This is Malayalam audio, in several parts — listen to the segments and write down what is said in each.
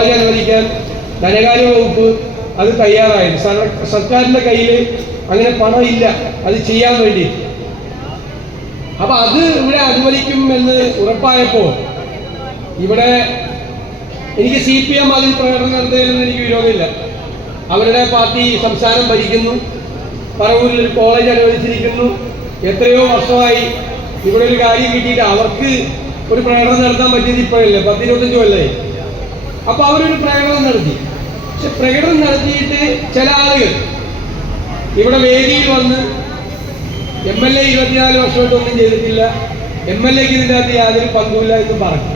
അനുവദിക്കാൻ ധനകാര്യ വകുപ്പ് അത് തയ്യാറായത് സർക്കാരിന്റെ കയ്യിൽ അങ്ങനെ പണം ഇല്ല. അത് ചെയ്യാൻ വേണ്ടി. അപ്പൊ അത് ഇവിടെ അനുവദിക്കും എന്ന് ഉറപ്പായപ്പോൾ ഇവിടെ എനിക്ക് സി പി എം അതിൽ പ്രകടനം നടത്തുന്നതിലൊന്നും എനിക്ക് വിരോധമില്ല. അവരുടെ പാർട്ടി സംസ്ഥാനം ഭരിക്കുന്നു. പറവൂരിൽ ഒരു കോളേജ് അനുവദിച്ചിരിക്കുന്നു. എത്രയോ വർഷമായി ഇവിടെ ഒരു കാര്യം കിട്ടിയിട്ട് അവർക്ക് ഒരു പ്രകടനം നടത്താൻ പറ്റിയത് ഇപ്പോഴല്ലേ? പത്തിരുപത്തഞ്ച് കൊല്ലമായി അപ്പൊ അവരൊരു പ്രകടനം നടത്തി. പക്ഷെ പ്രകടനം നടത്തിയിട്ട് ചില ആളുകൾ ഇവിടെ വേദിയിൽ വന്ന് എം എൽ എ ഇരുപത്തിനാല് വർഷമായിട്ട് ഒന്നും ചെയ്തിട്ടില്ല. എം എൽ എക്ക് ഇതിന്റെ അകത്ത് യാതൊരു പങ്കുമില്ല എന്ന് പറഞ്ഞു.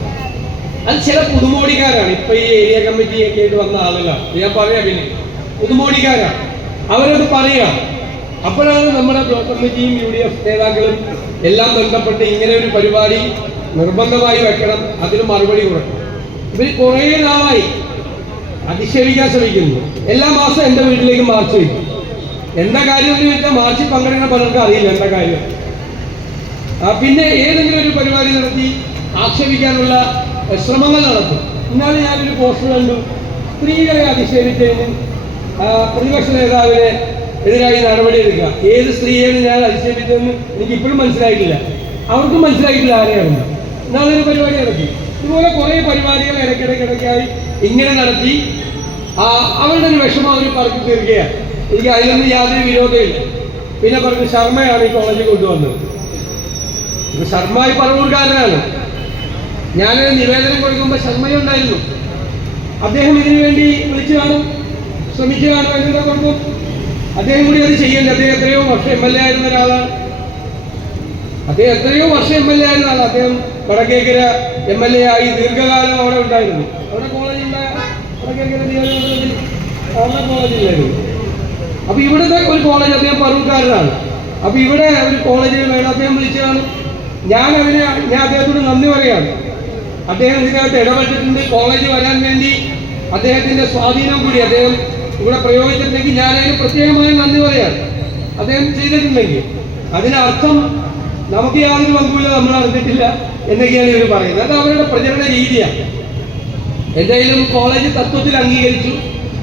അത് ചില പുതുമോടിക്കാരാണ്. ഇപ്പൊ ഈ ഏരിയ കമ്മിറ്റി ഒക്കെ ആയിട്ട് വന്ന ആളുകളാണ്. ഞാൻ പറയാം പിന്നെ. പുതുമോടിക്കാരാണ്. അവരത് പറയാം അപ്പോഴാണ് നമ്മുടെ ബ്ലോക്ക് കമ്മിറ്റിയും യു ഡി എഫ് നേതാക്കളും എല്ലാം ബന്ധപ്പെട്ട് ഇങ്ങനെ ഒരു പരിപാടി നിർബന്ധമായി വെക്കണം. അതിന് മറുപടി കൊടുക്കണം. ഇവർ കുറേ നാളായി അധിക്ഷേപിക്കാൻ ശ്രമിക്കുന്നു. എല്ലാ മാസം എന്റെ വീട്ടിലേക്ക് മാർച്ച് വയ്ക്കും എന്താ കാര്യം എന്ന് ചോദിച്ചാൽ മാർച്ചിൽ പങ്കെടുക്കുന്ന പലർക്കും അറിയില്ല എന്താ കാര്യം. പിന്നെ ഏതെങ്കിലും ഒരു പരിപാടി നടത്തി ആക്ഷേപിക്കാനുള്ള ശ്രമങ്ങൾ നടത്തും. ഇന്നാണ് ഞാനൊരു പോസ്റ്റർ കണ്ടു. സ്ത്രീകളെ അധിക്ഷേപിച്ചതിന് പ്രതിപക്ഷ നേതാവിനെ എതിരായി നടപടിയെടുക്കുക ഏത് സ്ത്രീയാണ് ഞാൻ അധിക്ഷേപിച്ചതെന്ന് എനിക്ക് ഇപ്പോഴും മനസ്സിലായിട്ടില്ല. അവർക്കും മനസ്സിലായിട്ടില്ല ആരെയാണെന്ന്. ഇന്നാളൊരു പരിപാടി നടത്തി. ഇതുപോലെ കുറേ പരിപാടികൾ ഇടയ്ക്കിടയ്ക്കിടയ്ക്കായി ഇങ്ങനെ നടത്തി ആ, അവരുടെ ഒരു വിഷമം അവർ പറഞ്ഞു തീർക്കുകയാണ്. എനിക്ക് അതിലൊന്നും യാതൊരു വിരോധമില്ല. പിന്നെ പറഞ്ഞു ശർമ്മയാണ് ഈ കോളേജിൽ കൊണ്ടുവന്നത്. ശർമ്മ ഈ പറവൂർക്കാരനാണ്. ഞാൻ നിവേദനം കൊടുക്കുമ്പോൾ ശർമ്മയുണ്ടായിരുന്നു അദ്ദേഹം ഇതിനു വേണ്ടി വിളിച്ചു കാണും ശ്രമിച്ചു കാണും എന്താ കൊടുക്കും. അദ്ദേഹം കൂടി അത് ചെയ്യേണ്ട. അദ്ദേഹം എത്രയോ വർഷം എം എൽ എ ആയിരുന്ന ഒരാളാണ്. അദ്ദേഹം എത്രയോ വർഷം എം എൽ എ ആയിരുന്ന ആളാണ്. അദ്ദേഹം വടക്കേക്കര എം എൽ എ ആയി ദീർഘകാലം അവിടെ ഉണ്ടായിരുന്നു. അവിടെ കോളേജ് ഉണ്ടായ കോളേജില്ലായിരുന്നു അപ്പൊ ഇവിടുത്തെ ഒരു കോളേജ് അദ്ദേഹം പറവൂർക്കാരനാണ് അപ്പൊ ഇവിടെ ഒരു കോളേജിൽ വേണം. അദ്ദേഹം വിളിച്ചതാണ്. ഞാൻ അതിന് ഞാൻ അദ്ദേഹത്തോട് നന്ദി പറയാണ് അദ്ദേഹം ഇതിനകത്ത് ഇടപെട്ടിട്ടുണ്ട്. കോളേജ് വരാൻ വേണ്ടി അദ്ദേഹത്തിന്റെ സ്വാധീനം കൂടി അദ്ദേഹം ഇവിടെ പ്രയോഗിച്ചിട്ടുണ്ടെങ്കിൽ ഞാൻ അതിന് പ്രത്യേകമായി നന്ദി പറയാണ് അദ്ദേഹം ചെയ്തിട്ടുണ്ടെങ്കിൽ. അതിനർത്ഥം നമുക്ക് യാതൊരു പങ്കുമില്ല നമ്മൾ അറിഞ്ഞിട്ടില്ല എന്നൊക്കെയാണ് ഇവർ പറയുന്നത്. അത് അവരുടെ പ്രചരണ രീതിയാണ്. എന്തായാലും കോളേജ് തത്വത്തിൽ അംഗീകരിച്ചു.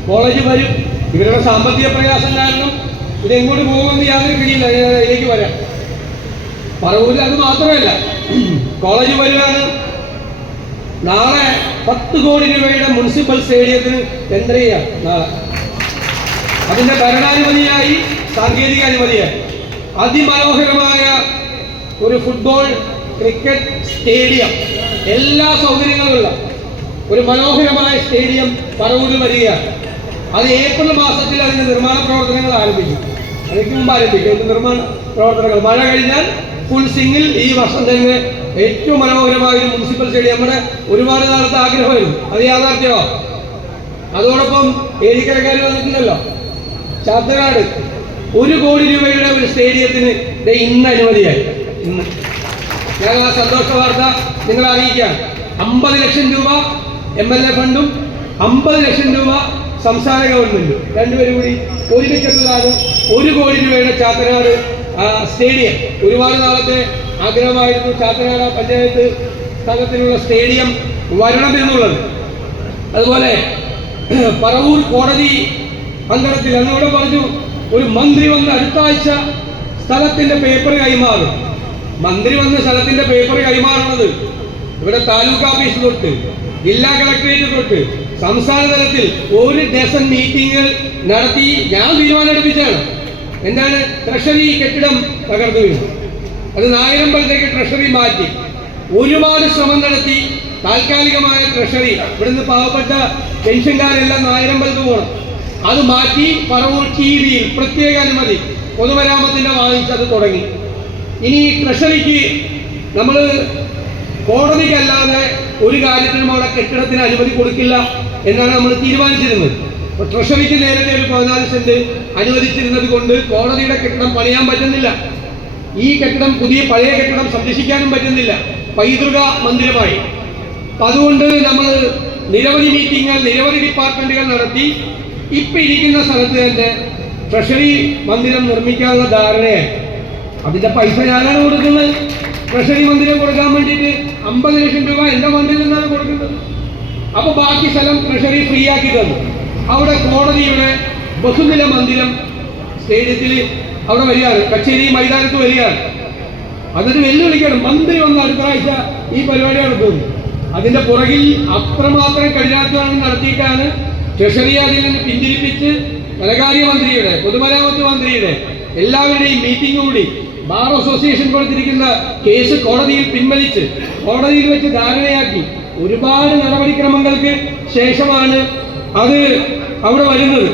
കോളേജ് വരും. ഇവരുടെ സാമ്പത്തിക പ്രയാസം കാരണം ഇത് എങ്ങോട്ട് പോകുമെന്ന് യാതൊരു കഴിയില്ല ഇതിലേക്ക് വരാം. പറവൂരിൽ അത് മാത്രമല്ല. കോളേജ് വരികയാണ് നാളെ പത്ത് കോടി രൂപയുടെ മുനിസിപ്പൽ സ്റ്റേഡിയത്തിന് ടെൻഡർ ചെയ്യാം നാളെ. അതിന്റെ ഭരണാനുമതിയായി സാങ്കേതിക അനുമതിയായി അതിമനോഹരമായ ഒരു ഫുട്ബോൾ ക്രിക്കറ്റ് സ്റ്റേഡിയം എല്ലാ സൗകര്യങ്ങളുമുള്ള ഒരു മനോഹരമായ സ്റ്റേഡിയം പറവൂരിൽ വരികയാണ്. അത് ഏപ്രിൽ മാസത്തിൽ അതിന്റെ നിർമ്മാണ പ്രവർത്തനങ്ങൾ ആരംഭിക്കും. അതിന് മുമ്പ് ആരംഭിക്കും. നിർമ്മാണ പ്രവർത്തനങ്ങൾ. മഴ കഴിഞ്ഞാൽ ഫുൾ സിംഗിൽ ഈ വർഷം തന്നെ ഏറ്റവും മനോഹരമായ ഒരു മുനിസിപ്പൽ സ്റ്റേഡിയം നമ്മുടെ ഒരുപാട് നാളത്തെ ആഗ്രഹമായിരുന്നു. അത് യാഥാർത്ഥ്യമോ? അതോടൊപ്പം ഏരിക്കരക്കാർ വന്നിട്ടുണ്ടല്ലോ. ചാത്തനാട്. ഒരു കോടി രൂപയുടെ ഒരു സ്റ്റേഡിയത്തിന് ഇന്ന് അനുമതിയായി. ഇന്ന്. ഞാൻ ആ സന്തോഷ വാർത്ത നിങ്ങളെ അറിയിക്കുകയാണ് അമ്പത് ലക്ഷം രൂപ എം എൽ എ ഫണ്ടും അമ്പത് ലക്ഷം രൂപ സംസ്ഥാന ഗവൺമെന്റും. രണ്ടുപേരും കൂടി ഒരുമിച്ചിട്ടുള്ളതാണ് ഒരു കോടി രൂപയുടെ ചാത്തനാട് സ്റ്റേഡിയം. ഒരുപാട് നാളത്തെ ആഗ്രഹമായിരുന്നു ചാത്തനാട് പഞ്ചായത്ത് തലത്തിലുള്ള സ്റ്റേഡിയം വരണം എന്നുള്ളത്. അതുപോലെ പറവൂർ കോടതി അങ്കണത്തിൽ അന്നിവിടെ പറഞ്ഞു ഒരു മന്ത്രി വന്ന് അടുത്ത ആഴ്ച സ്ഥലത്തിന്റെ പേപ്പർ കൈമാറും. മന്ത്രി വന്ന സ്ഥലത്തിന്റെ പേപ്പർ കൈമാറുന്നത് ഇവിടെ താലൂക്ക് ഓഫീസ് തൊട്ട് ജില്ലാ കളക്ടറേറ്റ് തൊട്ട് സംസ്ഥാന തലത്തിൽ ഒരു ഡസൻ മീറ്റിങ്ങുകൾ നടത്തി ഞാൻ തീരുമാനമെടുപ്പിച്ചാണ് എന്താണ്? ട്രഷറി കെട്ടിടം തകർന്നു വീണു. അത് നായരമ്പലത്തേക്ക് ട്രഷറി മാറ്റി. ഒരുപാട് ശ്രമം നടത്തി. താൽക്കാലികമായ ട്രഷറി ഇവിടുന്ന് പാവപ്പെട്ട പെൻഷൻകാരെല്ലാം നായരമ്പലത്ത് പോകണം അത് മാറ്റി പറവൂർ ടി വിയിൽ പ്രത്യേക അനുമതി പൊതുമരാമത്തിന്റെ വാങ്ങിച്ചത് തുടങ്ങി. ഇനി ഈ ട്രഷറിക്ക് നമ്മൾ കോടതിക്കല്ലാതെ ഒരു കാര്യത്തിനും അവിടെ കെട്ടിടത്തിന് അനുമതി കൊടുക്കില്ല എന്നാണ് നമ്മൾ തീരുമാനിച്ചിരുന്നത്. ട്രഷറിക്ക് നേരത്തെ ഒരു പതിനാല് സെന്റ് അനുവദിച്ചിരുന്നത് കൊണ്ട് കോടതിയുടെ കെട്ടിടം പണിയാൻ പറ്റുന്നില്ല. ഈ കെട്ടിടം പുതിയ പഴയ കെട്ടിടം സംരക്ഷിക്കാനും പറ്റുന്നില്ല. പൈതൃക മന്ദിരമായി. അതുകൊണ്ട് നമ്മൾ നിരവധി മീറ്റിങ്ങുകൾ നിരവധി ഡിപ്പാർട്ട്മെന്റുകൾ നടത്തി. ഇപ്പൊ ഇരിക്കുന്ന സ്ഥലത്ത് തന്നെ ട്രഷറി മന്ദിരം നിർമ്മിക്കാനുള്ള ധാരണയായി അതിന്റെ പൈസ ഞാനാണ് കൊടുക്കുന്നത്. ട്രഷറി മന്ദിരം കൊടുക്കാൻ വേണ്ടിയിട്ട് അമ്പത് ലക്ഷം രൂപ എന്റെ മന്ദിരം നിന്നാണ് കൊടുക്കുന്നത്. അപ്പൊ ബാക്കി സ്ഥലം ട്രഷറി ഫ്രീ ആക്കി തന്നു. അവിടെ കോടതിയുടെ ബസുനില മന്ദിരം സ്റ്റേഡിയത്തിൽ അവിടെ വരികയാണ്. കച്ചേരി മൈതാനത്ത് വരികയാണ്. അതൊരു വെല്ലുവിളിക്കണം. മന്ത്രി വന്ന് അടുത്ത ഈ പരിപാടി നടത്തുന്നു അതിന്റെ പുറകിൽ അത്രമാത്രം കഠിനാധ്വാനം നടത്തിയിട്ടാണ് ട്രഷറി അതിൽ നിന്ന് പിന്തിരിപ്പിച്ച് ധനകാര്യ മന്ത്രിയുടെ പൊതുമരാമത്ത് മന്ത്രിയുടെ എല്ലാവരുടെയും മീറ്റിംഗ് കൂടി ബാർ അസോസിയേഷൻ കൊടുത്തിരിക്കുന്ന കേസ് കോടതിയിൽ പിൻവലിച്ച് കോടതിയിൽ വെച്ച് ധാരണയാക്കി ഒരുപാട് നടപടിക്രമങ്ങൾക്ക് ശേഷമാണ് അത് അവിടെ വരുന്നത്.